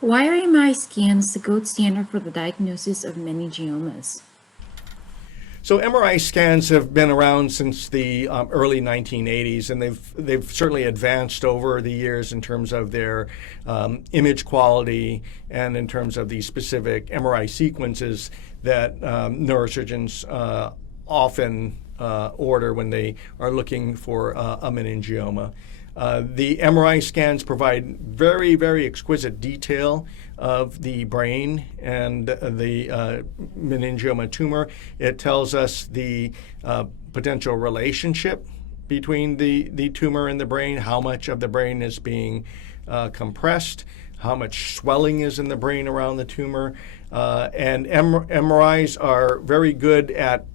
Why are MRI scans the gold standard for the diagnosis of meningiomas? So MRI scans have been around since the early 1980s, and they've certainly advanced over the years in terms of their image quality and in terms of the specific MRI sequences that neurosurgeons often order when they are looking for a meningioma. The MRI scans provide very, very exquisite detail of the brain and the meningioma tumor. It tells us the potential relationship between the tumor and the brain, how much of the brain is being compressed, how much swelling is in the brain around the tumor. And MRIs are very good at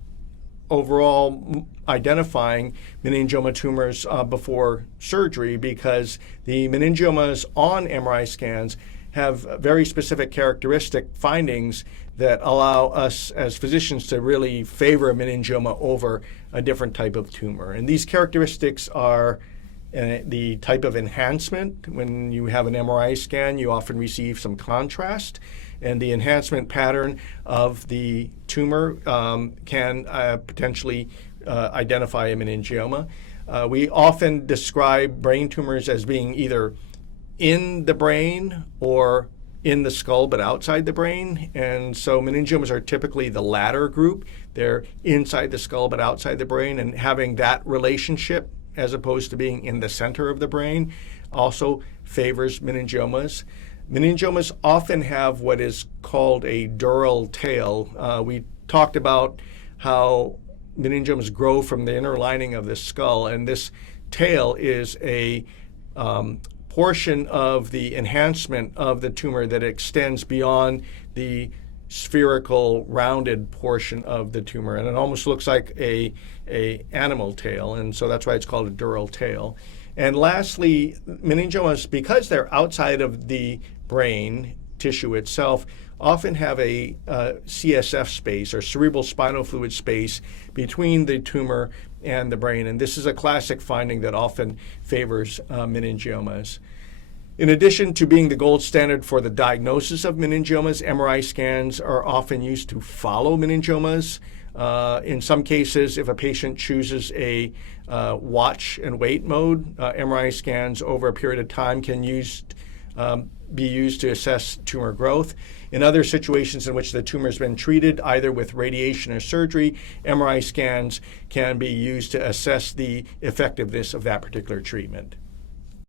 overall identifying meningioma tumors before surgery, because the meningiomas on MRI scans have very specific characteristic findings that allow us as physicians to really favor a meningioma over a different type of tumor. And these characteristics are the type of enhancement. When you have an MRI scan, you often receive some contrast, and the enhancement pattern of the tumor can potentially identify a meningioma. We often describe brain tumors as being either in the brain or in the skull but outside the brain. And so meningiomas are typically the latter group. They're inside the skull but outside the brain, and having that relationship as opposed to being in the center of the brain also favors meningiomas. Meningiomas often have what is called a dural tail. We talked about how meningiomas grow from the inner lining of the skull, and this tail is a portion of the enhancement of the tumor that extends beyond the spherical rounded portion of the tumor, and it almost looks like a animal tail, and so that's why it's called a dural tail. And lastly, meningiomas, because they're outside of the brain tissue itself, often have a CSF space, or cerebral spinal fluid space, between the tumor and the brain, and this is a classic finding that often favors meningiomas. In addition to being the gold standard for the diagnosis of meningiomas, MRI scans are often used to follow meningiomas. In some cases, if a patient chooses a watch and wait mode, MRI scans over a period of time can be used to assess tumor growth. In other situations in which the tumor has been treated either with radiation or surgery, MRI scans can be used to assess the effectiveness of that particular treatment.